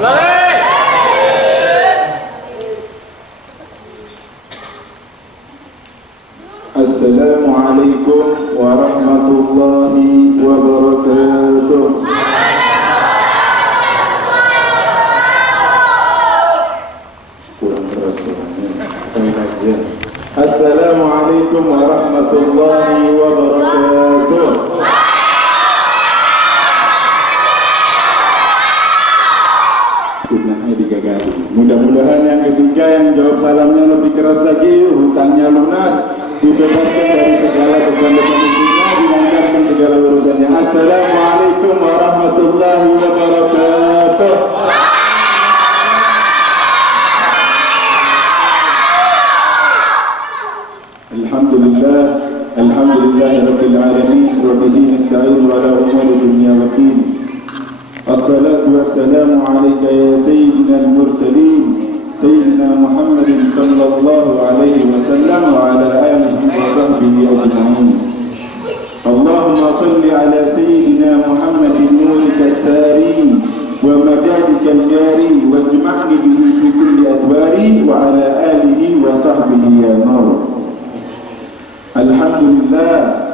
Assalamualaikum warahmatullahi wabarakatuh. Kurang keras suaranya. Sekali lagi ya. Assalamualaikum warahmatullahi wabarakatuh. Sunnahnya digagali. Mudah-mudahan yang ketiga yang jawab salamnya lebih keras lagi, hutangnya lunas, dibebaskan dari segala beban-beban hidupnya, dilancarkan segala urusannya. Assalamualaikum warahmatullahi wabarakatuh. Alhamdulillah, alhamdulillah rabbil alamin, wa bihi nasta'in wa ala umuri dunya wa din. Assalatu wassalamu alayka ya sayyidina al-mursalin, Sayyidina Muhammadin sallallahu alaihi wasallam wa ala alihi wa sahbihi ajma'in. Allahumma salli ala Sayyidina Muhammadin nurika as-sari wa madadika al-jari wa jma'ni bihi fi kulli adwari wa ala alihi wa sahbihi ya nur. Alhamdulillah,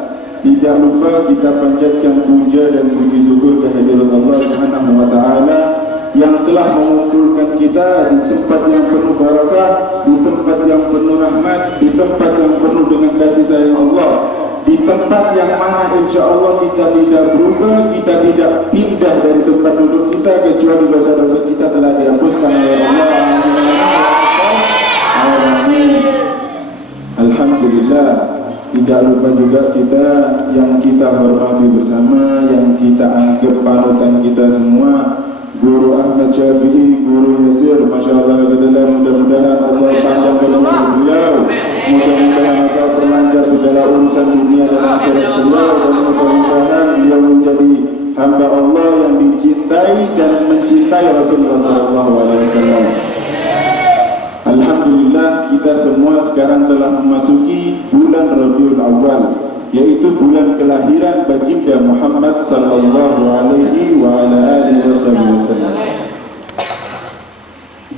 tidak lupa kita panjatkan puja dan puji syukur kehadirat Allah Subhanahu wa taala yang telah mengumpulkan kita di tempat yang penuh barakah, di tempat yang penuh rahmat, di tempat yang penuh dengan kasih sayang Allah, di tempat yang mana insya Allah kita tidak berubah, kita tidak pindah dari tempat duduk kita kecuali dosa-dosa kita telah dihapuskan oleh Allah. Amin. Alhamdulillah. Tidak lupa juga kita yang kita hormati bersama, yang kita anggap panutan kita semua, Guru Ahmad Syafi'i, Guru Yasir, Masya Allah, mudah-mudahan Allah panjangkan umur beliau, mudah-mudahan Allah perlancar segala urusan dunia dan akhirat beliau, dan mudah-mudahan beliau menjadi hamba Allah yang dicintai dan mencintai Rasulullah SAW. Alhamdulillah, kita semua sekarang telah memasuki bulan Rabiul Awal, yaitu bulan kelahiran baginda Muhammad sallallahu alaihi wa ala alihi wasallam.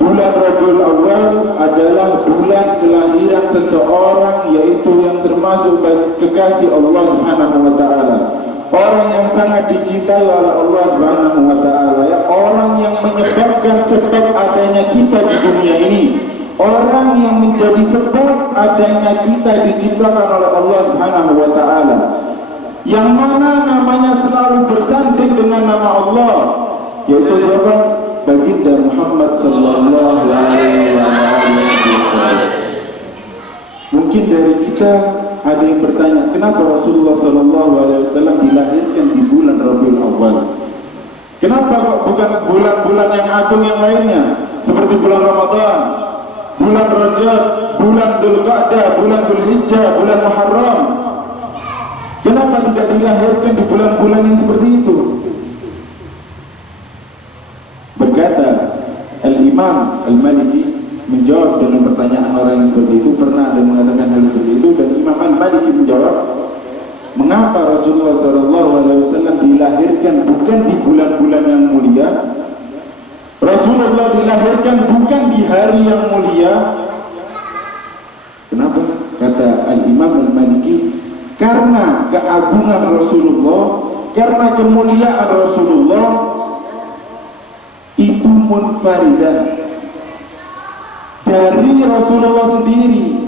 Bulan Rabiul Awal adalah bulan kelahiran seseorang, yaitu yang termasuk kekasih Allah Subhanahu wa taala. Orang yang sangat dicintai oleh Allah Subhanahu wa taala, ya, orang yang menyebabkan sebab adanya kita di dunia ini. Orang yang menjadi sebab adanya kita diciptakan oleh Allah Subhanahu wa taala, yang mana namanya selalu bersanding dengan nama Allah, yaitu sebab baginda Muhammad sallallahu alaihi wasallam. Mungkin dari kita ada yang bertanya, kenapa Rasulullah sallallahu alaihi wasallam dilahirkan di bulan Rabiul Awal? Kenapa bukan bulan-bulan yang agung yang lainnya seperti bulan Ramadan, bulan Rajab, bulan Dzulqa'dah, bulan Dzulhijjah, bulan Muharram? Kenapa tidak dilahirkan di bulan-bulan yang seperti itu? Berkata Al-Imam Al-Maliki menjawab dengan pertanyaan orang yang seperti itu. Pernah ada mengatakan hal seperti itu, dan Imam Al-Maliki menjawab, mengapa Rasulullah SAW dilahirkan bukan di bulan-bulan yang mulia? Rasulullah dilahirkan bukan di hari yang mulia. Kenapa? Kata Al-Imam Al-Maliki, karena keagungan Rasulullah, karena kemuliaan Rasulullah itu munfaridan dari Rasulullah sendiri.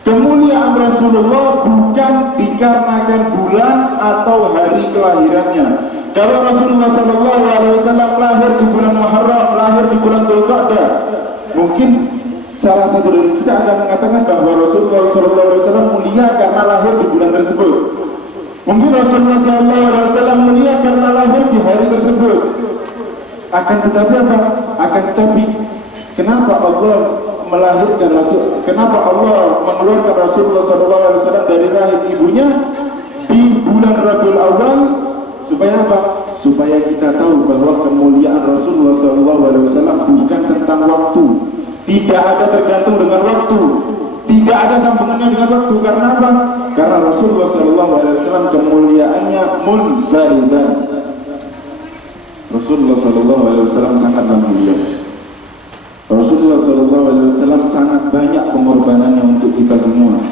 Kemuliaan Rasulullah bukan dikarenakan bulan atau hari kelahirannya. Kalau Rasulullah SAW lahir di bulan Muharram, lahir di bulan Dzulqa'dah, mungkin salah satu dari kita akan mengatakan bahwa Rasulullah SAW mulia karena lahir di bulan tersebut. Mungkin Rasulullah SAW mulia karena lahir di hari tersebut. Akan tetapi apa? Akan tetapi kenapa Allah melahirkan Rasul? Kenapa Allah mengeluarkan Rasulullah SAW dari rahim ibunya di bulan Rabiul Awal? Supaya apa? Supaya kita tahu bahwa kemuliaan Rasulullah SAW bukan tentang waktu. Tidak ada tergantung dengan waktu. Tidak ada sambungannya dengan waktu. Karena apa? Karena Rasulullah SAW kemuliaannya munfaridan. Rasulullah SAW sangatlah SAW sangat banyak pengorbanannya untuk kita semua.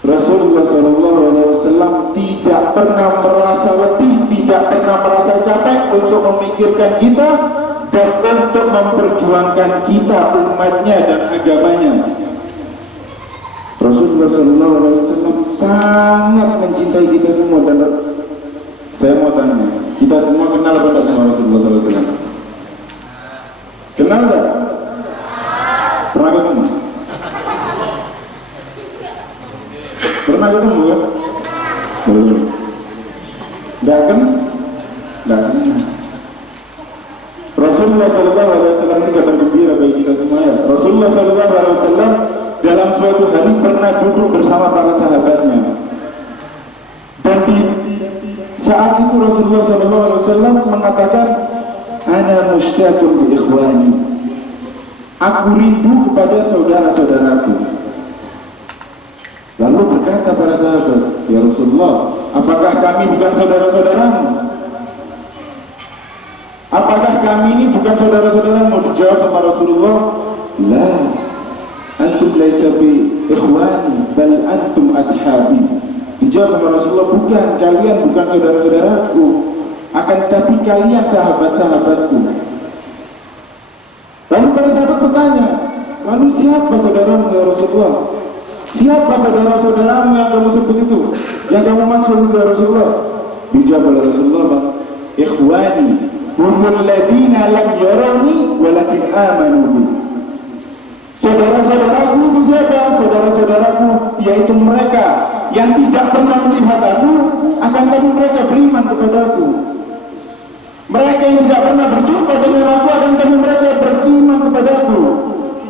Rasulullah SAW tidak pernah merasa letih, tidak pernah merasa capek untuk memikirkan kita dan untuk memperjuangkan kita, umatnya dan agamanya. Rasulullah SAW sangat mencintai kita semua. Dan saya mau tanya, kita semua kenal apa tidak sama Rasulullah SAW? Kenal tak? Pernah ketemu? Pernah ketemu kan? Belum. Tidak kan? Tidak kenal. Rasulullah SAW ini kabar gembira bagi kita semua ya. Rasulullah SAW dalam suatu hari pernah duduk bersama para sahabatnya. Dan di saat itu Rasulullah SAW mengatakan, "Ana mushtaqun bi ikhwani." Aku rindu kepada saudara-saudaraku. Lalu berkata para sahabat, "Ya Rasulullah, apakah kami bukan saudara-saudaramu? Apakah kami ini bukan saudara-saudaramu?" Dijawab sama Rasulullah, "La, antum laisa bi ikhwani, bal antum ashabi." Dijawab sama Rasulullah, "Bukan, kalian bukan saudara-saudaraku, akan tetapi kalian sahabat-sahabatku." Lalu para sahabat bertanya, "Lalu siapa saudaramu ya Rasulullah? Siapa saudara-saudaramu yang kamu sebut itu, yang kamu maksud ya Rasulullah?" Dijawab oleh Rasulullah, "Ikhwani humul ladina lam yarawni walakin amanu bi." Saudara-saudaraku itu siapa? Saudara-saudaraku yaitu mereka yang tidak pernah melihat aku, akan tapi mereka beriman kepadaku. Mereka yang tidak pernah berjumpa dengan aku, akan tapi mereka beriman kepadaku.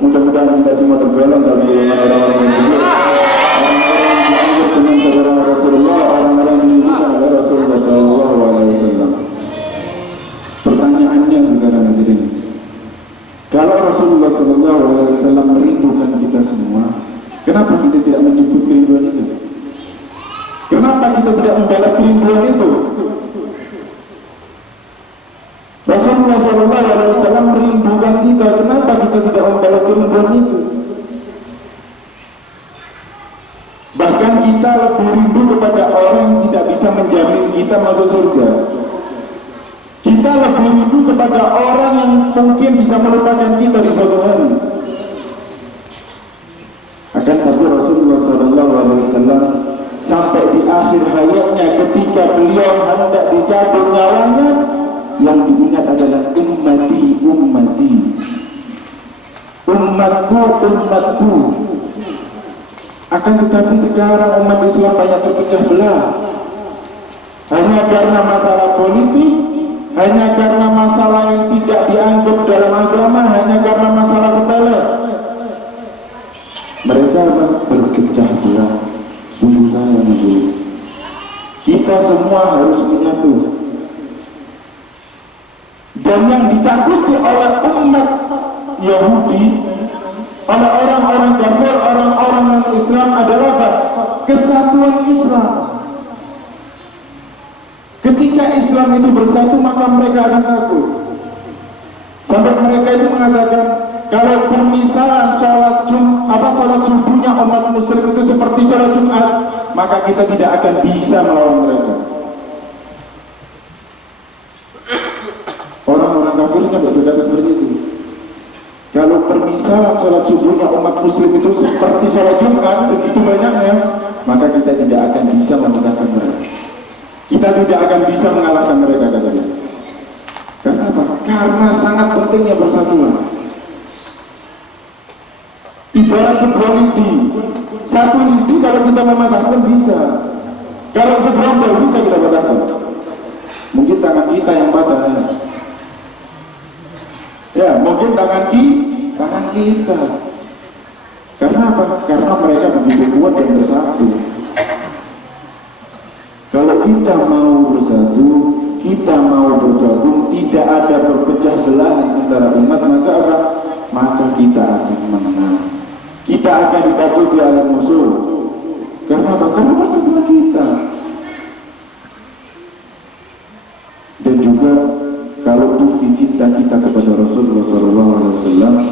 Mudah-mudahan kita semua tergolong dalam golongan orang-orang yang disebut orang-orang yang dianggap dengan saudara Rasulullah, orang-orang yang dimuliakan oleh Rasulullah SAW. Pertanyaannya sekarang hadirin, kalau Rasulullah SAW merindukan kita semua, kenapa kita tidak menjemput kerinduan itu? Kenapa kita tidak membalas kerinduan itu? Rasulullah SAW merindukan kita, kenapa kita tidak membalas kerinduan itu? Bahkan kita lebih rindu kepada orang yang tidak bisa menjamin kita masuk surga. Kita lebih rindu kepada orang yang mungkin bisa melupakan kita di suatu hari. Akan tapi Rasulullah SAW sampai di akhir hayatnya, ketika beliau hendak dicabut nyawanya, yang diingat adalah ummati, ummati, umatku, umatku. Akan tetapi sekarang umat Islam banyak terpecah belah, hanya karena masalah politik, hanya karena masalah yang tidak dianggap dalam agama, hanya karena masalah sepele. Mereka berpecah belah. Sungguh saya menjadi, kita semua harus menyatu. Dan yang ditakuti oleh umat Yahudi, oleh orang-orang kafir, orang-orang non-Islam adalah apa? Kesatuan Islam. Ketika Islam itu bersatu, maka mereka akan takut. Sampai mereka itu mengatakan, kalau permisalan sholat subuhnya umat muslim itu seperti sholat Jumat, maka kita tidak akan bisa melawan mereka. Orang-orang kafir sampai berkata seperti itu. Kalau permisalan sholat subuhnya umat muslim itu seperti sholat Jumat, segitu banyaknya, maka kita tidak akan bisa memisahkan mereka. Kita tidak akan bisa mengalahkan mereka, katanya. Karena apa? Karena sangat pentingnya persatuan. Ibarat sebuah lidi, satu lidi kalau kita mematahkan bisa, kalau seberapa bisa kita patahkan. Mungkin tangan kita yang patah ya, mungkin tangan kita. Karena apa? Karena mereka begitu kuat dan bersatu. Kalau kita mau bersatu, kita mau bergabung, tidak ada berpecah belah antara umat, maka apa? Maka kita akan menang. Kita akan ditakuti oleh musuh. Karena apa? Karena persatuan kita. Dan juga kalau tuh bukti cinta kita kepada Rasulullah SAW?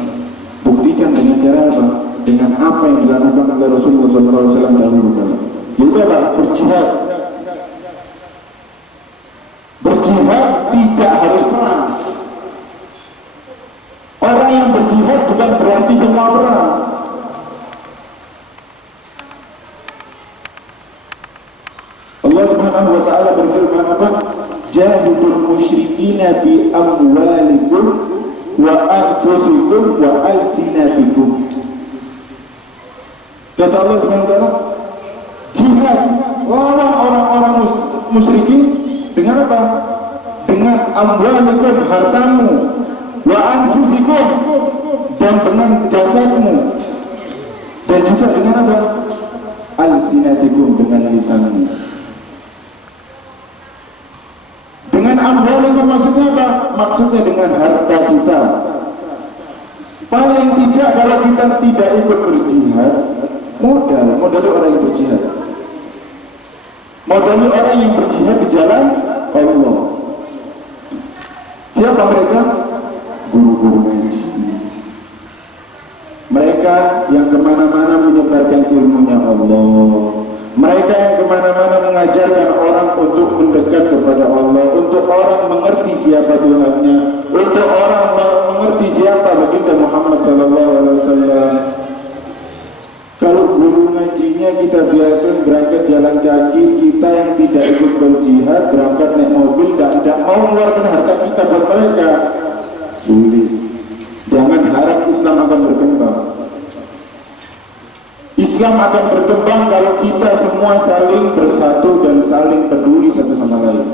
Buktikan dengan cara apa? Dengan apa yang dilakukan oleh Rasulullah SAW dahulu kala. Itu adalah berjihad. Berjihad tidak harus perang. Orang yang berjihad bukan berarti semua perang. Allah Subhanahu wa taala berfirman apa? Jahidul musyrikina bi amwalikum wa anfusikum wa alsinatikum. Kata Allah Subhanahu wa taala, jihad lawan orang-orang musyrikin dengan apa? Dengan amwalikum, hartamu, wa anfusikum, dan dengan jasadmu, dan juga dengan apa? Alsinatikum, dengan lisanmu. Dengan amwalikum maksudnya apa? Maksudnya dengan harta kita. Paling tidak kalau kita tidak ikut berjihad, modal orang yang berjihad. Modalnya orang yang berjihad di jalan Allah. Siapa mereka? Guru-guru ngaji. Mereka yang kemana-mana menyebarkan ilmunya Allah. Mereka yang kemana-mana mengajarkan orang untuk mendekat kepada Allah, untuk orang mengerti siapa Tuhannya, untuk orang mengerti siapa baginda Muhammad SAW. Kalau guru ngajinya kita biarkan berangkat jalan kaki, kita yang tidak ikut berjihad, berangkat naik mobil, tidak mau mengeluarkan harta kita buat mereka, sulit. Jangan harap Islam akan berkembang. Islam akan berkembang kalau kita semua saling bersatu dan saling peduli satu sama lain.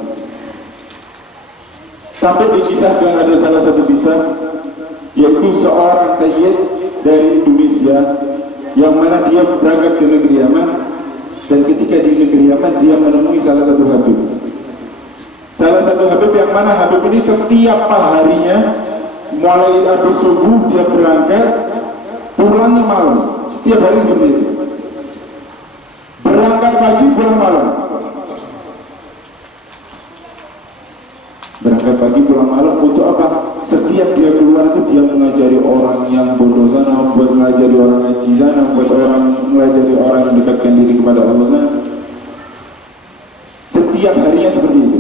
Sampai dikisahkan ada salah satu kisah, yaitu seorang sayyid dari Indonesia yang mana dia berangkat ke negeri Yaman, dan ketika di negeri Yaman dia menemui salah satu habib. Salah satu habib yang mana habib ini setiap harinya mulai habis subuh dia berangkat, pulangnya malam. Setiap hari seperti itu. Berangkat pagi, pulang malam. Berangkat pagi, pulang malam untuk apa? Setiap dia keluar itu dia mengajari orang yang bodoh sana, buat mengajari orang ngaji sana, buat mengajari orang yang mendekatkan diri kepada Allah sana. Setiap harinya seperti itu.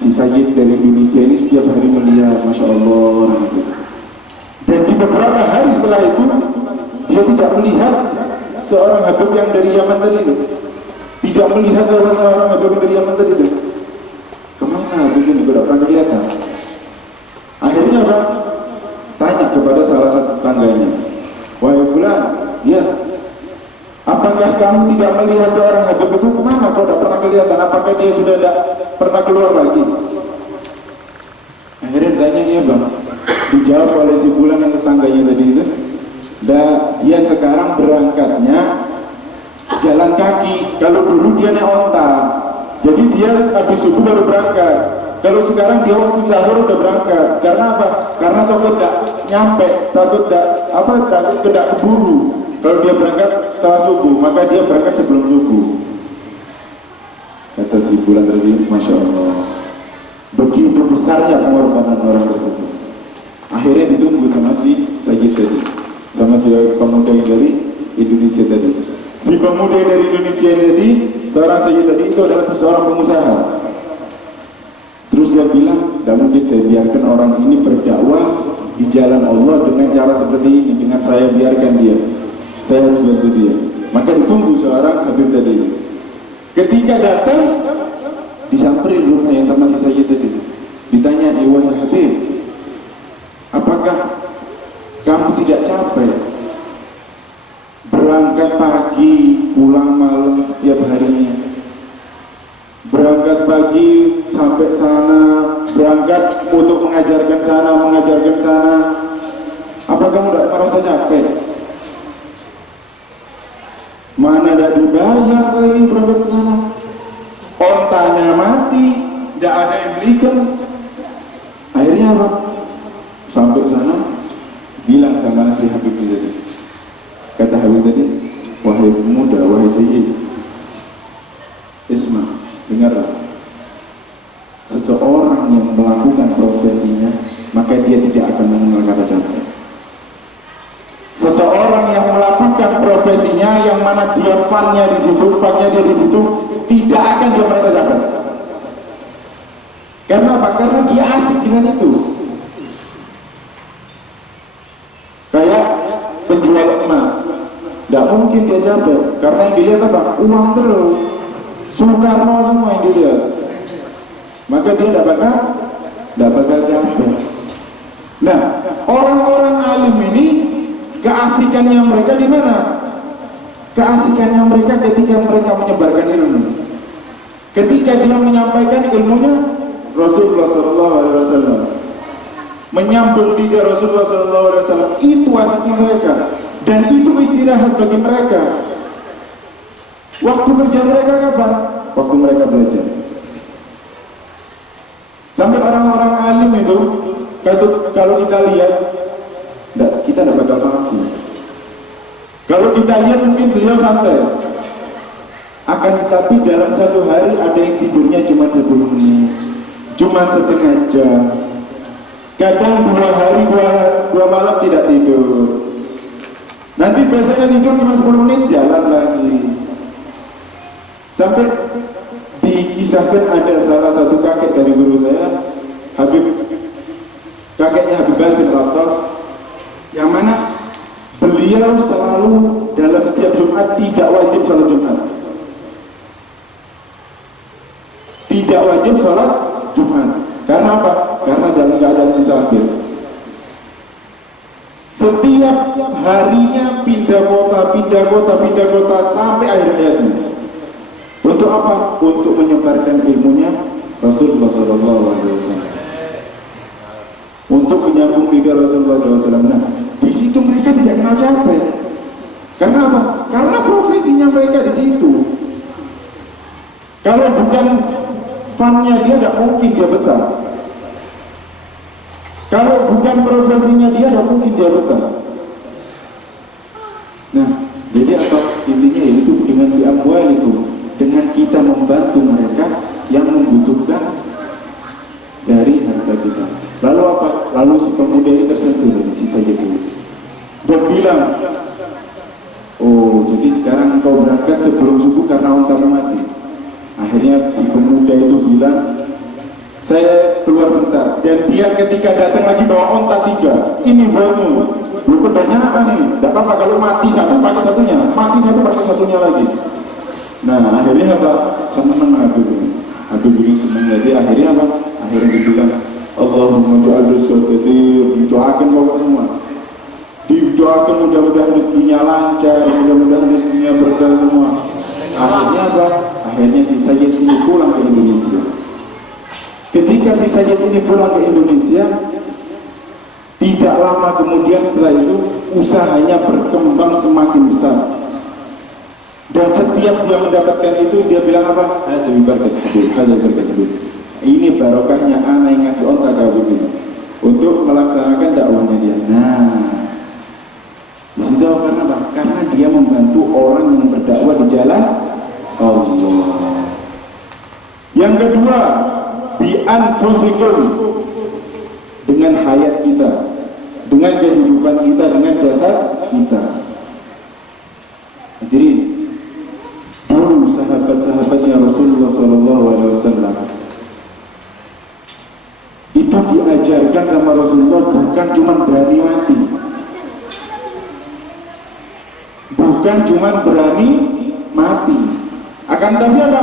Si Sayyid dari Indonesia ini setiap hari melihat, Masya Allah, orang itu. Dan di beberapa hari setelah itu dia tidak melihat seorang habib yang dari Yaman tadi itu, tidak melihat orang habib dari Yaman tadi itu. Kemana habib ini? Tidak pernah kelihatan. Akhirnya apa? Tanya kepada salah satu tetangganya, wahai fulan, ya, apakah kamu tidak melihat seorang habib itu? Kemana kau tidak pernah kelihatan? Apakah dia sudah tidak pernah keluar lagi? Akhirnya tanya, ya bang. Dijawab oleh si fulan yang tetangganya tadi itu, dan dia sekarang berangkatnya jalan kaki. Kalau dulu dia naik onta, jadi dia habis subuh baru berangkat. Kalau sekarang dia waktu sahur udah berangkat. Karena apa? Karena takut tidak nyampe, takut tidak keburu. Kalau dia berangkat setelah subuh, maka dia berangkat sebelum subuh. Kata si fulan tadi, Masya Allah, begitu besarnya pengorbanan orang tersebut. Akhirnya ditunggu sama si Sayyid tadi, sama si pemuda yang dari Indonesia tadi. Si pemuda dari Indonesia tadi, seorang Sayyid tadi itu adalah seorang pengusaha. Terus dia bilang, tidak mungkin saya biarkan orang ini berdakwah di jalan Allah dengan cara seperti ini, dengan saya biarkan dia. Saya harus bantu dia. Maka ditunggu seorang habib tadi. Ketika datang, disamperin rumahnya sama si Sayyid tadi. Ditanya, wahai habib, apakah kamu tidak capek berangkat pagi, pulang malam setiap harinya? Berangkat pagi sampai sana, berangkat untuk mengajarkan sana, mengajarkan sana. Apa kamu tidak merasa capek? Mana tidak dibayar lagi berangkat ke sana? Ontanya mati, tidak ada yang belikan. Akhirnya apa? Sampai sana, bilang sama si Habib tadi. Kata Habib tadi, wahai pemuda, wahai Sayyid, Isma, dengarlah. Seseorang yang melakukan profesinya, maka dia tidak akan mengenal kata capek. Seseorang yang melakukan profesinya yang mana dia funnya di situ, dia di situ, tidak akan dia merasa capek. Karena apa? Karena dia asik dengan itu. Kayak penjual emas, tidak mungkin dia capek, karena yang dilihat apa? Uang terus, Soekarno semua yang dilihat. Maka dia tidak bakal capek. Nah, orang-orang alim ini keasikannya mereka di mana? Keasikannya mereka ketika mereka menyebarkan ilmu. Ketika dia menyampaikan ilmunya, Rasulullah SAW menyambung lidah Rasulullah SAW, itu asiknya mereka, dan itu istirahat bagi mereka. Waktu kerja mereka kapan? Waktu mereka belajar. Sampai orang-orang alim itu, kalau kita lihat, kita tidak bakal mampu. Kalau kita lihat mungkin beliau santai, akan tetapi dalam satu hari ada yang tidurnya cuma 10 menit, cuma setengah jam, kadang 2 hari 2 malam tidak tidur. Nanti biasanya tidur cuma 10 menit, jalan lagi. Sampai dikisahkan ada salah satu kakek dari guru saya, kakeknya Habib Basim Al-Attas, yang mana beliau selalu dalam setiap Jumat tidak wajib salat Jumat. Tidak wajib salat Jumat. Karena apa? Karena dalam keadaan musafir. Setiap harinya pindah kota sampai akhir hayatnya. Untuk apa? Untuk menyebarkan ilmunya Rasulullah SAW. Untuk menyambung lidah Rasulullah SAW. Nah, di situ mereka tidak kenal capek. Karena apa? Karena profesinya mereka di situ. Kalau bukan funnya dia, tidak mungkin dia betah. Kalau bukan profesinya dia, tidak mungkin dia betah. Nah, jadi apa intinya? Yaitu dengan bi'amwalikum, dengan kita membantu mereka yang membutuhkan dari harta kita. Lalu apa? Lalu si pemuda ini tersentuh dari sisa itu dan bilang, oh jadi sekarang engkau berangkat sebelum subuh karena ontamu mati. Akhirnya si pemuda itu bilang, saya keluar bentar. Dan dia ketika datang lagi bawa onta 3, ini buatmu. Lu kebanyakan nih, tidak apa-apa kalau mati satu pakai satunya, mati satu pakai satunya lagi. Nah akhirnya apa? Senang Habib ini senang. Jadi akhirnya apa? Akhirnya dia bilang, Allahumma ja'al rizqal katsir, didoakan pokok semua. Didoakan mudah-mudahan rezekinya lancar, mudah-mudahan rezekinya berkah semua. Akhirnya apa? Akhirnya si Sayyid ini pulang ke Indonesia. Ketika si Sayyid ini pulang ke Indonesia, tidak lama kemudian setelah itu usahanya berkembang semakin besar. Dan setiap dia mendapatkan itu, dia bilang apa? Hadza berkat Habib. Ini barokahnya anak yang ngasih onta ke Habib ini untuk melaksanakan dakwahnya dia. Nah, di situ karena apa? Karena dia membantu orang yang berdakwah di jalan Allah. Yang kedua, bi anfusikum, dengan hayat kita, dengan kehidupan kita, dengan jasad kita. Hadirin, dulu sahabat-sahabatnya Rasulullah SAW itu diajarkan sama Rasulullah bukan cuma berani mati, bukan cuma berani mati, akan tapi apa?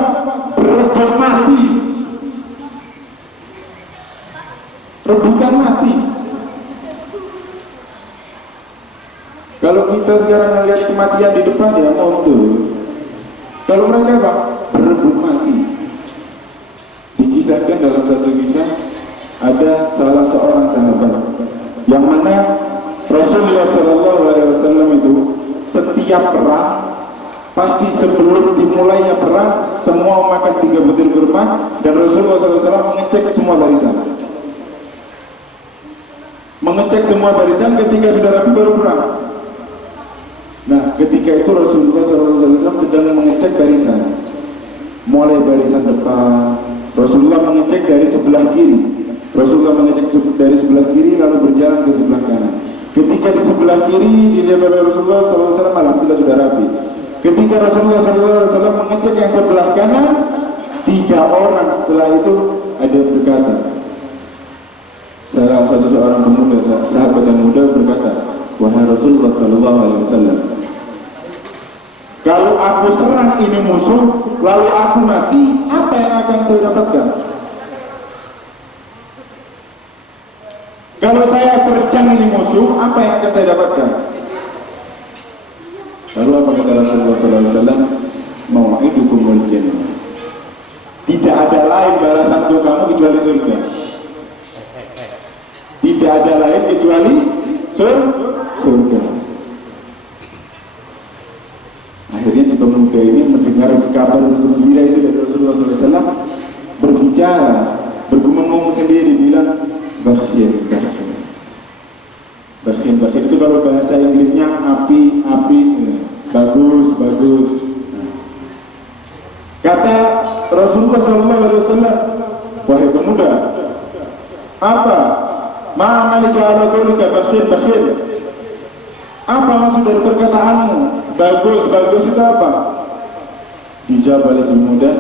Berebut mati, rebutan mati. Kalau kita sekarang melihat kematian di depan, ya mundur. Kalau mereka apa? Berebut mati. Dikisahkan dalam satu kisah, ada salah seorang sahabat yang mana Rasulullah SAW itu setiap perang pasti sebelum dimulainya perang semua makan 3 butir kurma, dan Rasulullah SAW mengecek semua barisan. Mengecek semua barisan, ketika sudah rapi baru perang. Nah, ketika itu Rasulullah SAW sedang mengecek barisan, mulai barisan depan. Rasulullah mengecek dari sebelah kiri, Rasulullah mengecek dari sebelah kiri lalu berjalan ke sebelah kanan. Ketika di sebelah kiri dilihat oleh Rasulullah SAW, alhamdulillah sudah rapi. Ketika Rasulullah SAW mengecek yang sebelah kanan, 3 orang setelah itu ada yang berkata, salah satu seorang pemuda, sahabat yang muda berkata, wahai Rasulullah SAW, kalau aku serang ini musuh lalu aku mati, apa yang akan saya dapatkan? Kalau saya terjang ini musuh, apa yang akan saya dapatkan? Lalu apa kata Rasulullah SAW? Mau'idukumul jannah. Tidak ada lain balasan untuk kamu kecuali surga. Tidak ada lain kecuali surga. Akhirnya si pemuda ini mendengar kabar gembira itu dari Rasulullah SAW, berbicara, bergumam-gumam sendiri, bilang, bakhir itu kalau bahasa Inggrisnya api, bagus. Kata Rasulullah SAW, wahai pemuda, apa? Ma'amalika ala qaulika bakhir? Apa maksud dari perkataanmu? Bagus itu apa? Dijawab oleh si pemuda,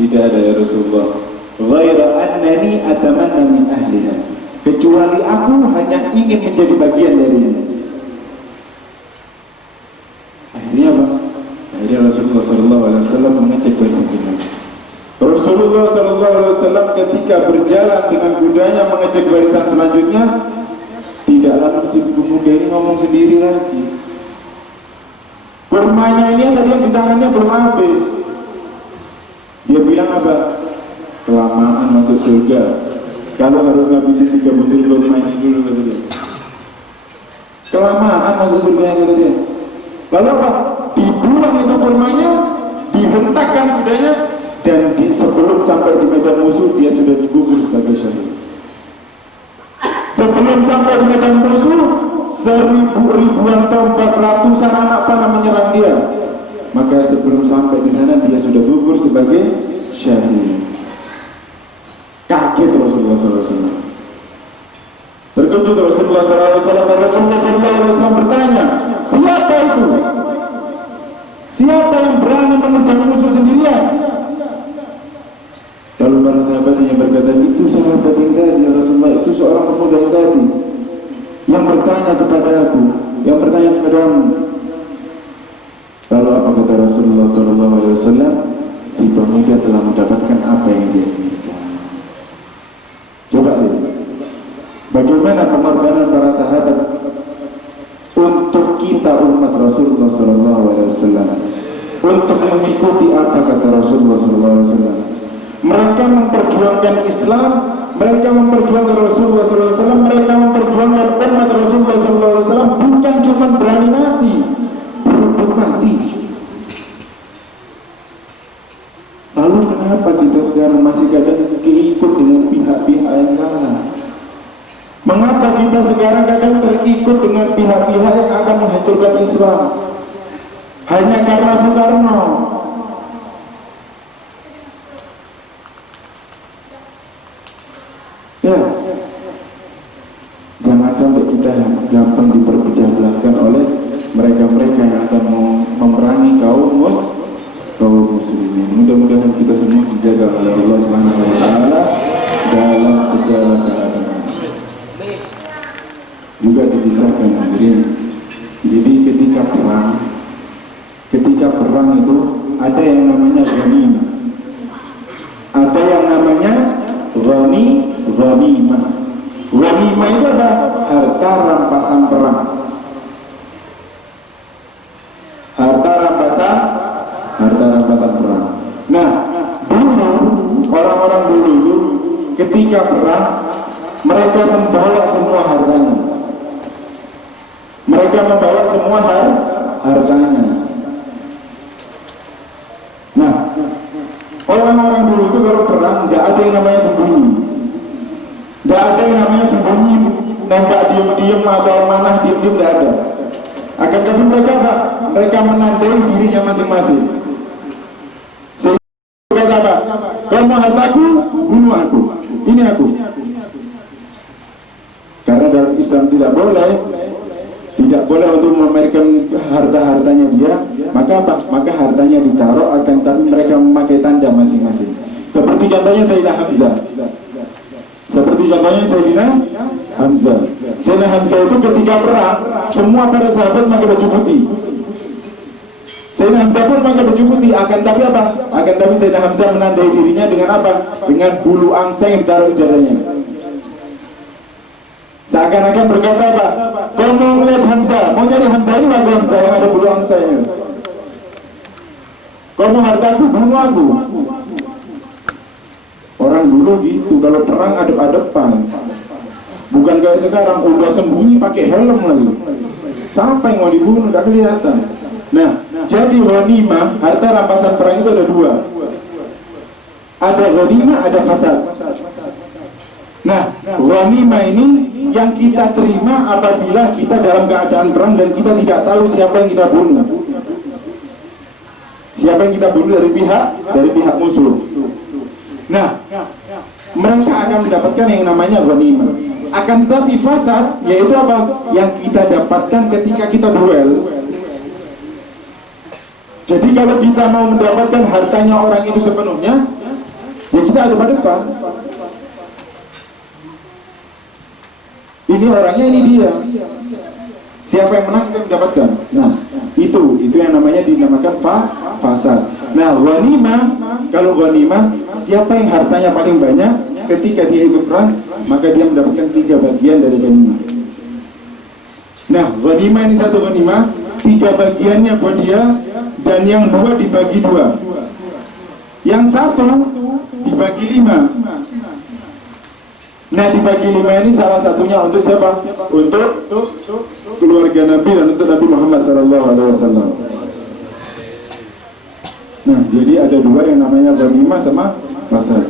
tidak ada ya Rasulullah. Ghaira annani atamanna min ahliha. Kecuali aku hanya ingin menjadi bagian darinya. Akhirnya apa? Akhirnya Rasulullah SAW mengecek bensin. Rasulullah SAW ketika berjalan dengan kudanya mengecek barisan selanjutnya, tidak lama si pemuda ini ngomong sendiri lagi. Kurmanya ini tadi yang di tangannya belum habis. Dia bilang apa? Kelamaan masuk surga. Kalau harus ngabisin 3 butir kurma ini dulu, kata dia. Kelamaan masuk surga, kata dia. Lalu apa? Dibuang itu kurmanya, dihentakkan kudanya, dan sebelum sampai di medan musuh dia sudah gugur sebagai syahid. Sebelum sampai di medan musuh, 1000 ribuan tombak, ratusan anak panah menyerang dia. Maka sebelum sampai di sana dia sudah gugur sebagai syahid. Kaget Rasulullah SAW. Terkejut Rasulullah SAW. Rasulullah SAW bertanya, siapa itu? Siapa yang berani menerjang musuh sendirian? Lalu para sahabat yang berkata, itu sahabat yang tadi ya Rasulullah, itu seorang pemuda yang tadi yang bertanya kepada aku, yang bertanya kepadamu. Lalu apa kata Rasulullah SAW? Si pemuda telah mendapatkan apa yang dia inginkan. Coba lihat bagaimana pengorbanan para sahabat untuk kita umat Rasulullah SAW, untuk mengikuti apa kata Rasulullah SAW. Mereka memperjuangkan Islam, mereka memperjuangkan Rasulullah SAW, mereka memperjuangkan umat Rasulullah SAW, bukan cuma berani mati, berebut mati. Lalu kenapa kita sekarang masih kadang keikut dengan pihak-pihak yang kalah? Mengapa kita sekarang kadang terikut dengan pihak-pihak yang akan menghancurkan Islam? Hanya karena Soekarno. Ya, jangan sampai kita gampang diperpecah belahkan oleh mereka-mereka yang akan memerangi kaum muslimin. Mudah-mudahan kita semua dijaga oleh Allah Subhanahu wa taala dalam segala keadaan. Juga dibisarkan hadirin. Jadi ketika perang itu ada yang namanya ghanimah. Ada yang namanya ghanimah. Ghanimah itu adalah harta rampasan perang. Harta rampasan perang. Nah, dulu orang-orang dulu ketika perang mereka membawa semua hartanya. Mereka membawa semua hartanya. Nah, orang-orang dulu itu kalau perang nggak ada yang namanya sembunyi. Nggak ada yang namanya sembunyi, nembak diem-diem atau manah diem-diem, nggak ada. Akan tapi mereka apa? Mereka menandai dirinya masing-masing. Sehingga kata apa? Kau mau hartaku, bunuh aku. Ini aku. Islam tidak boleh untuk memamerkan harta-hartanya dia, maka apa? Maka hartanya ditaruh, akan tapi mereka memakai tanda masing-masing. Seperti contohnya Sayyidina Hamzah. Sayyidina Hamzah itu ketika perang, semua para sahabat pakai baju putih. Sayyidina Hamzah pun pakai baju putih, akan tapi apa? Akan tapi Sayyidina Hamzah menandai dirinya dengan apa? Dengan bulu angsa yang ditaruh di dadanya. Seakan-akan berkata apa? Kau mau melihat Hamzah, mau nyari Hamzah ini, warga Hamzah yang ada bulu angsanya. Kau mau hartaku, bunuh aku. Orang dulu gitu, kalau perang adep-adepan. Bukan kayak sekarang, udah sembunyi pakai helm lagi. Siapa yang mau dibunuh, tak kelihatan. Nah, jadi ghanimah, harta rampasan perang itu ada dua. Ada ghanimah, ada fasad. Nah, ghanimah ini yang kita terima apabila kita dalam keadaan perang dan kita tidak tahu siapa yang kita bunuh. Siapa yang kita bunuh dari pihak musuh. Nah, mereka akan mendapatkan yang namanya ghanimah. Akan tetapi fasad, yaitu apa? Yang kita dapatkan ketika kita duel. Jadi kalau kita mau mendapatkan hartanya orang itu sepenuhnya, ya kita ada pada depan. Ini orangnya, ini dia. Siapa yang menang kita mendapatkan. Nah, itu yang namanya dinamakan fasad. Nah, ghanimah, kalau ghanimah, siapa yang hartanya paling banyak ketika dia ikut perang, maka dia mendapatkan 3 bagian dari ghanimah. Nah, ghanimah ini satu ghanimah, 3 bagiannya buat dia, dan yang 2 dibagi 2. Yang 1 dibagi 5. Nah, dibagi 5 ini salah satunya untuk siapa? Untuk keluarga Nabi dan untuk Nabi Muhammad SAW. Nah, jadi ada 2 yang namanya ghanimah sama fasad.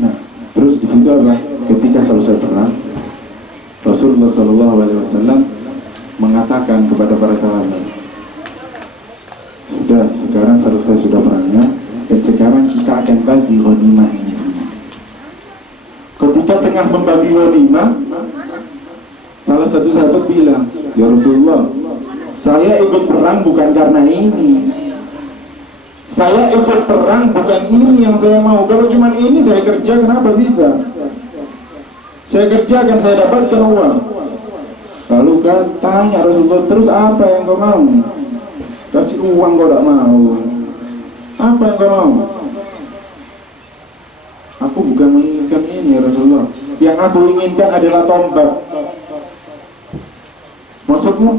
Nah, terus di situ apa? Ketika selesai perang, Rasulullah SAW mengatakan kepada para sahabat, sekarang selesai sudah perangnya, dan sekarang kita akan bagi ghanimah ini. Ketika tengah membagi ghanimah, salah satu sahabat bilang, ya Rasulullah, saya ikut perang bukan karena ini. Saya ikut perang bukan ini yang saya mau. Kalau cuma ini saya kerja, kenapa bisa? Saya kerjakan, saya dapatkan uang. Lalu tanya Rasulullah, terus apa yang kau mau? Kasih uang kau tak mau. Apa yang kau mau? Aku bukan menginginkan ini ya Rasulullah. Yang aku inginkan adalah tombak. Maksudmu?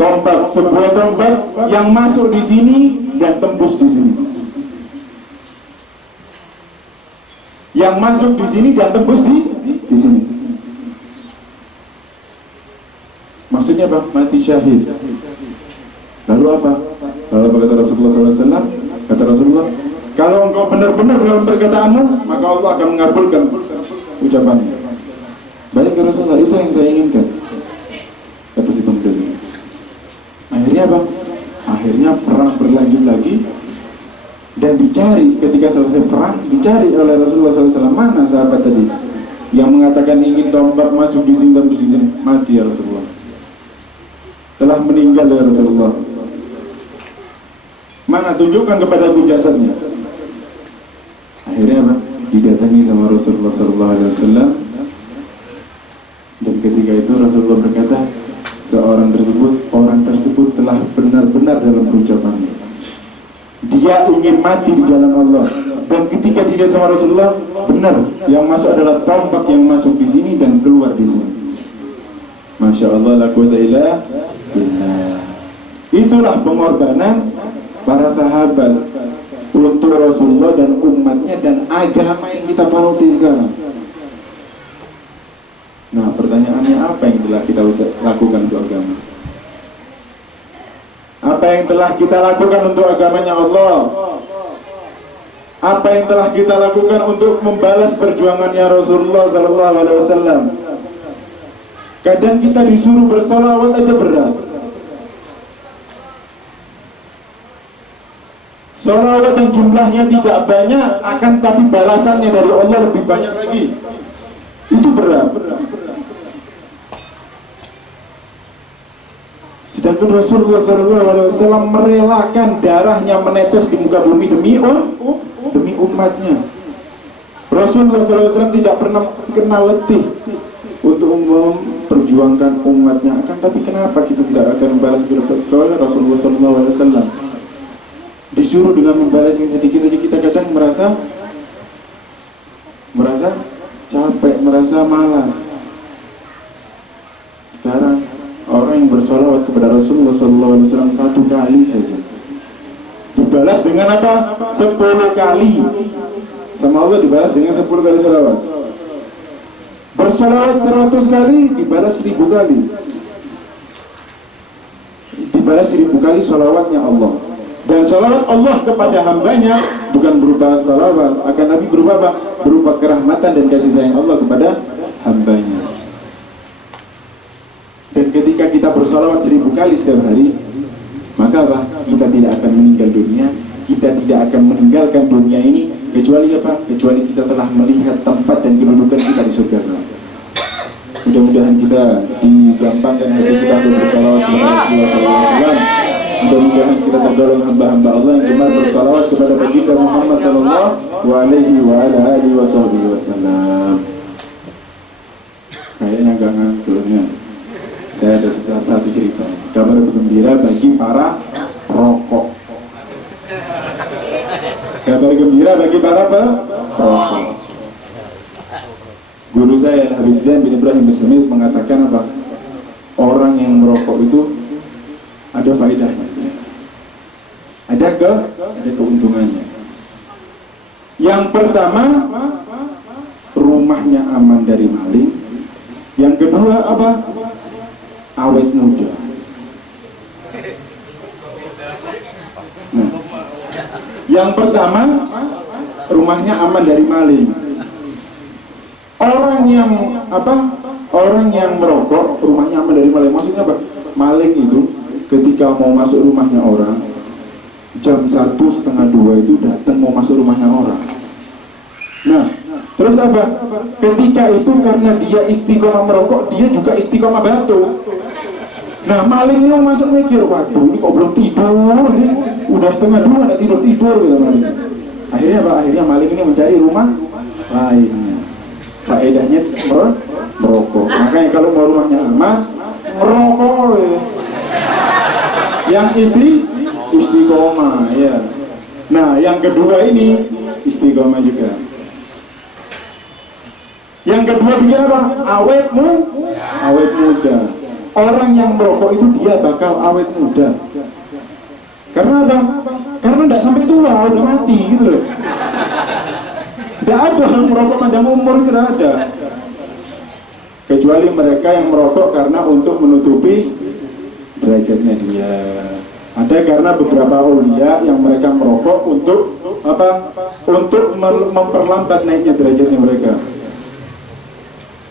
Tombak, sebuah tombak yang masuk di sini dan tembus di sini. Yang masuk di sini dan tembus di sini. Maksudnya apa? Mati syahid. Lalu apa? Lalu apa kata Rasulullah SAW? Kata Rasulullah, kalau engkau benar-benar dalam perkataanmu, maka Allah akan mengabulkan ucapannya. Baik ya Rasulullah, itu yang saya inginkan. Kata si pemuda ini. Akhirnya apa? Akhirnya perang berlanjut lagi, dan dicari ketika selesai perang, dicari oleh Rasulullah SAW. Mana sahabat tadi yang mengatakan ingin tombak masuk di sini dan di sini? Mati ya Rasulullah. Telah meninggal ya Rasulullah. Mana, tunjukkan kepada aku jasadnya. Akhirnya apa? Didatangi sama Rasulullah SAW. Dan ketika itu Rasulullah berkata, orang tersebut telah benar-benar dalam ucapannya. Dia ingin mati di jalan Allah. Dan ketika dilihat sama Rasulullah, benar, yang masuk adalah tombak yang masuk di sini dan keluar di sini. Masya Allah, la quwwata illa billah. Itulah pengorbanan para sahabat untuk Rasulullah dan umatnya dan agama yang kita panuti sekarang. Nah, pertanyaannya, apa yang telah kita lakukan untuk agama? Apa yang telah kita lakukan untuk agamanya Allah? Apa yang telah kita lakukan untuk membalas perjuangannya Rasulullah SAW? Kadang kita disuruh bersalawat aja berat. Salawat yang jumlahnya tidak banyak, akan tapi balasannya dari Allah lebih banyak lagi. Itu berat. Rasulullah SAW merelakan darahnya menetes di muka bumi demi umatnya. Rasulullah SAW tidak pernah kenal letih untuk memperjuangkan umatnya. Akan tapi kenapa kita tidak akan membalas kepada Rasulullah SAW? Disuruh dengan membalas yang sedikit aja kita kadang merasa capek, merasa malas. Sekarang orang yang bersolawat kepada Rasulullah SAW 1 kali saja dibalas dengan apa? 10 kali. Sama Allah dibalas dengan 10 kali solawat. Bersolawat 100 kali dibalas 1000 kali. Dibalas 1000 kali solawatnya Allah. Dan salawat Allah kepada hambanya bukan berupa salawat, akan tapi berupa apa? Berupa kerahmatan dan kasih sayang Allah kepada hambanya. Dan ketika kita bersalawat 1000 kali setiap hari, maka apa? Kita tidak akan meninggal dunia. Kita tidak akan meninggalkan dunia ini kecuali apa? Kecuali kita telah melihat tempat dan kedudukan kita di surga. Mudah-mudahan kita digampangkan hati kita untuk bersalawat kepada Rasulullah SAW. Mudah-mudahan kita tergolong hamba-hamba Allah yang gemar bersalawat kepada baginda Muhammad sallallahu alaihi wasallam. Kayaknya gak ngantuknya. Saya ada satu cerita. Kabar gembira bagi para perokok. Kabar gembira bagi para perokok. Guru saya Habib Zain bin Ibrahim bin Semit mengatakan apa? Orang yang merokok itu ada faedahnya, ada keuntungannya. Yang pertama, rumahnya aman dari maling. Yang kedua apa? Awet muda. Nah, yang pertama, rumahnya aman dari maling. Orang yang apa? Orang yang merokok, rumahnya aman dari maling. Maksudnya apa? Maling itu ketika mau masuk rumahnya orang, jam 1:30 itu datang mau masuk rumahnya orang. Nah, terus apa? Ketika itu karena dia istiqomah merokok, dia juga istiqomah batu. Nah, maling ini masuk mikir, waduh ini kok belum tidur sih, udah 1:30 nggak tidur gitu maling. Akhirnya apa? Akhirnya maling ini mencari rumah lainnya. Faedahnya merokok. Makanya kalau mau rumahnya aman, merokok ya. Yang istiqomah ya. Nah, yang kedua ini istiqomah juga. Yang kedua dia apa? Awet muda. Orang yang merokok itu dia bakal awet muda. Karena apa? Karena tidak sampai tua, udah mati gitu loh. Tidak ada orang merokok panjang umur, tidak ada. Kecuali mereka yang merokok karena untuk menutupi derajatnya dia. Ada karena beberapa aulia yang mereka merokok untuk apa? Untuk memperlambat naiknya derajatnya mereka.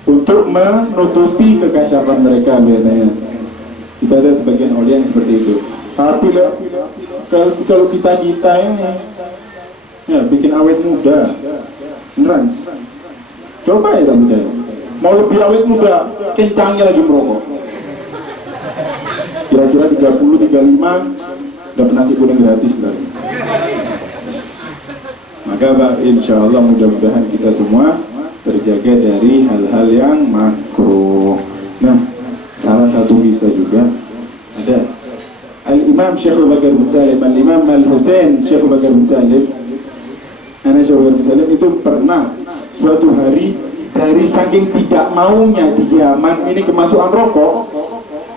Untuk menutupi kekasyapan mereka biasanya. Kita ada sebagian aulia yang seperti itu. Tapi kalau kita ini ya bikin awet muda. Beneran. Coba ya kamu percaya. Mau lebih awet muda, kencangnya lagi merokok. Kira-kira 30-35 dapat nasi kuning gratis lagi. Maka insya Allah mudah-mudahan kita semua terjaga dari hal-hal yang makruh. Nah, salah satu kisah juga ada Al-Imam Syekh Abu Bakar bin Salim, Al-Imam Al-Husain Syekh Abu Bakar bin Salim, anak Syekh Abu Bakar bin Salim itu pernah suatu hari dari saking tidak maunya di Yaman ini kemasukan rokok,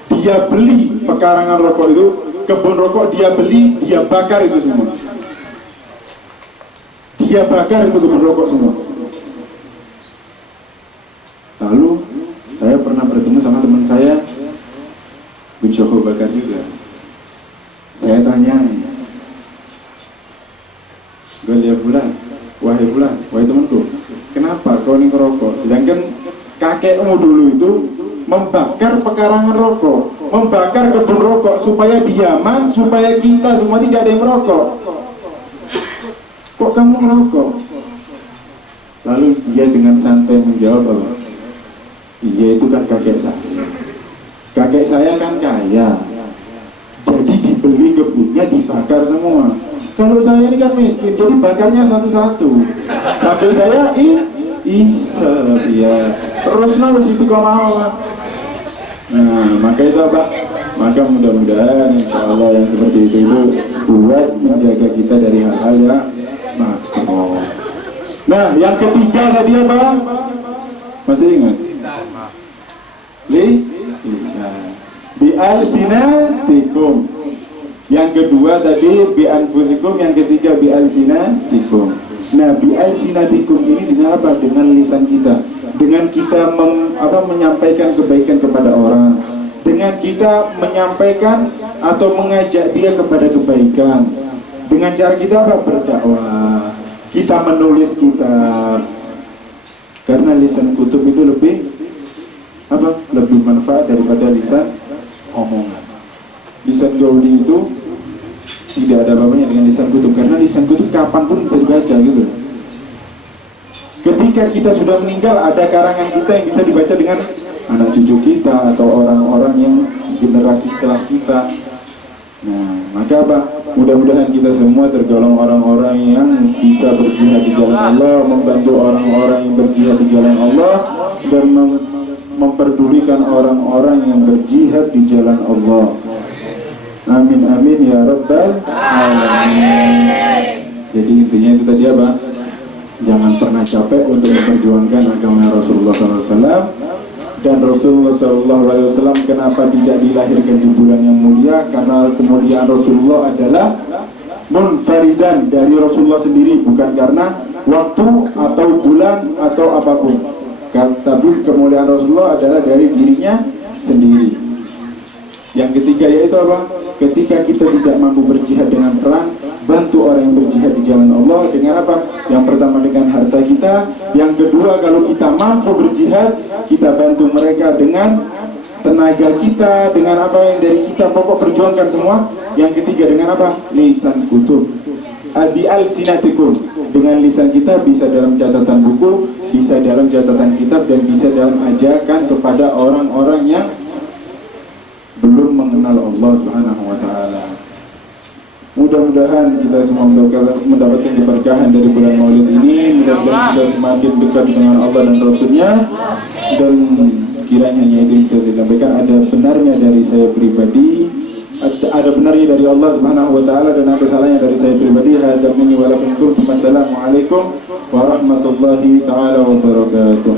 dia beli pekarangan rokok itu, kebun rokok dia beli, dia bakar itu semua. Dia bakar itu kebun rokok semua. Lalu saya pernah bertemu sama teman saya bin Syekh Abu Bakar juga. Saya tanya, "Galia Fulan, wahai Fulan, wahai temanku, kenapa kau ini ngerokok? Sedangkan kakekmu dulu itu membakar pekarangan rokok, membakar kebun rokok supaya diaman, supaya kita semua tidak ada yang merokok. Kok kamu merokok?" Lalu dia dengan santai menjawab bahwa iya itu kan kakek saya. Kakek saya kan kaya. kebunnya dibakar semua. Kalau saya ini kan miskin, jadi bakarnya satu-satu. Sambil saya isep ya. Terus wis itu kok mau. Nah, maka itu apa? Maka mudah-mudahan insya Allah yang seperti itu buat menjaga kita dari hal-hal yang makruh. Nah, yang ketiga tadi apa? Masih ingat? Lisan. Bi alsinatikum. Yang kedua tadi bi anfusikum, yang ketiga bi alsinatikum. Nah, bi alsinatikum ini dengan apa? Dengan lisan kita. Dengan kita menyampaikan kebaikan kepada orang. Dengan kita menyampaikan atau mengajak dia kepada kebaikan. Dengan cara kita apa? Berdakwah. Kita menulis kitab. Karena lisan kutub itu lebih manfaat daripada lisan omongan. Lisan gauli itu tidak ada apa-apanya dengan lisan kutub, karena lisan kutub kapanpun bisa dibaca gitu. Ketika kita sudah meninggal, ada karangan kita yang bisa dibaca dengan anak cucu kita atau orang-orang yang generasi setelah kita. Nah, maka apa? Mudah-mudahan kita semua tergolong orang-orang yang bisa berjihad di jalan Allah, membantu orang-orang yang berjihad di jalan Allah, dan memperdulikan orang-orang yang berjihad di jalan Allah. Amin amin ya rabbal alamin. Jadi intinya itu tadi apa? Jangan pernah capek untuk memperjuangkan agama Rasulullah SAW. Dan Rasulullah SAW kenapa tidak dilahirkan di bulan yang mulia? Karena kemuliaan Rasulullah adalah munfaridan dari Rasulullah sendiri, bukan karena waktu atau bulan atau apapun. Tapi kemuliaan Rasulullah adalah dari dirinya sendiri. Yang ketiga yaitu apa? Ketika kita tidak mampu berjihad dengan perang, bantu orang yang berjihad di jalan Allah dengan apa? Yang pertama dengan harta kita. Yang kedua, kalau kita mampu berjihad, kita bantu mereka dengan tenaga kita, dengan apa yang dari kita pokok perjuangkan semua. Yang ketiga dengan apa? Lisan kutub. Abi alsinatikum. Dengan lisan kita bisa dalam catatan buku, bisa dalam catatan kitab, dan bisa dalam ajakan kepada orang-orang yang belum mengenal Allah Subhanahu wa taala. Mudah-mudahan kita semua mendapatkan keberkahan dari bulan Maulid ini. Mudah-mudahan kita semakin dekat dengan Allah dan Rasulnya. Dan kiranya hanya itu yang bisa saya sampaikan. Ada benarnya dari saya pribadi, ada benarnya dari Allah Subhanahu wa taala, dan ada salahnya dari saya pribadi. Hadza minni wa lakum. Wassalamualaikum warahmatullahi taala wabarakatuh.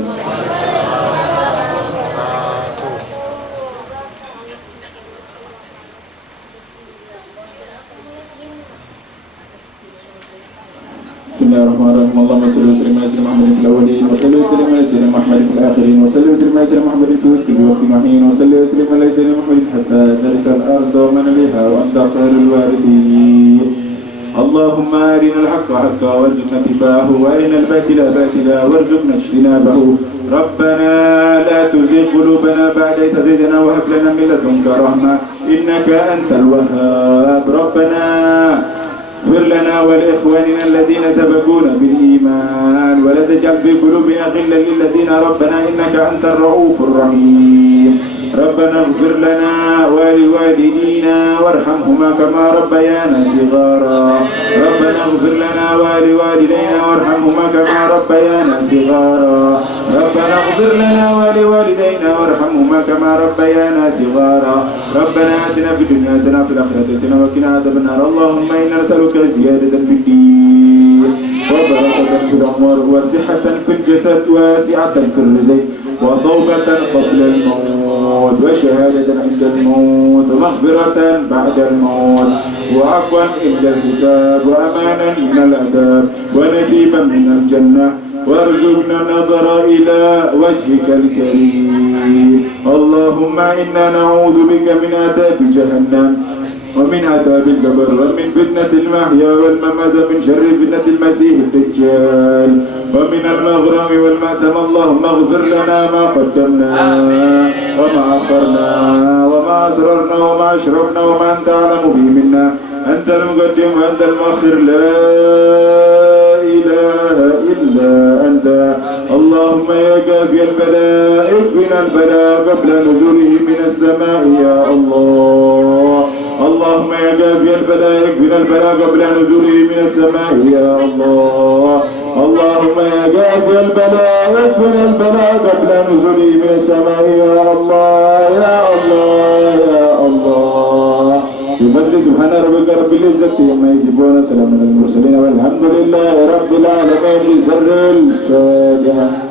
Bismillahirrahmanirrahim. Allahumma shalli wa sallim ala sayyidina Muhammadin fil awwalin wa salli wa sallim ala sayyidina Muhammadin fil akhirin wa salli wa sallim ala sayyidina Muhammadin fi kulli waqtin wa hin wa salli wa sallim ala sayyidina Muhammadin hatta tarithal arda wa man 'alayha wa anta khairul warithin. Allahumma arina al-haqqa haqqan warzuqna ittibaa'ahu wa arina al-batila batila warzuqna ijtinabahu. Rabbana la tuzigh qulubana ba'da idh hadaytana wa hab lana min ladunka rahmah innaka antal wahhab. Rabbana اغفر لنا ولإخواننا الذين سبقونا بالإيمان ولا تجعل في قلوبنا غلا للذين ربنا إنك أنت الرؤوف الرحيم. ربنا اغفر لنا ولوالدينا وارحمهما كما ربيانا صغارا. ربنا اغفر لنا ولوالدينا وارحمهما كما ربيانا صغارا. ربنا اغفر لنا ولوالدينا وارحمهما كما ربيانا صغارا. ربنا آتنا في الدنيا حسنة وفي الآخرة حسنة وقنا عذاب النار. اللهم إنا نسألك زيادة في الدين وبركة في الأمور وصحة في الجسد واسعة في الرزق وتوبة قبل الموت وشهادة عند الموت ومغفرة بعد الموت وعفوا عند الحساب وأمانا من العذاب ونسيبا من الجنة وارزقنا النظر إلى وجهك الكريم. اللهم إنا نعوذ بك من عذاب جهنم ومن عذاب القبر ومن فتنة المحيا والممات ومن شر فتنة المسيح الدجال ومن المغرم والمأثم. اللهم اغفر لنا ما قدمنا وما أخرنا وما أسررنا وما أشرفنا وما أنت أعلم به منا. أنت المقدم وأنت المؤخر، لا إله إلا أنت. اللهم يا كافي البلاء اكفنا البلاء قبل نزوله من السماء يا الله. اللهم يا كافي البلاء اكفنا البلاء قبل نزوله من السماء يا الله. اللهم يا كافي البلاء اكفنا البلاء قبل نزوله من السماء يا الله يا الله يا الله. بفضل سبحان ربك رب العزة عما يصفون وسلام على المرسلين والحمد لله رب العالمين. بسر الفاتحة.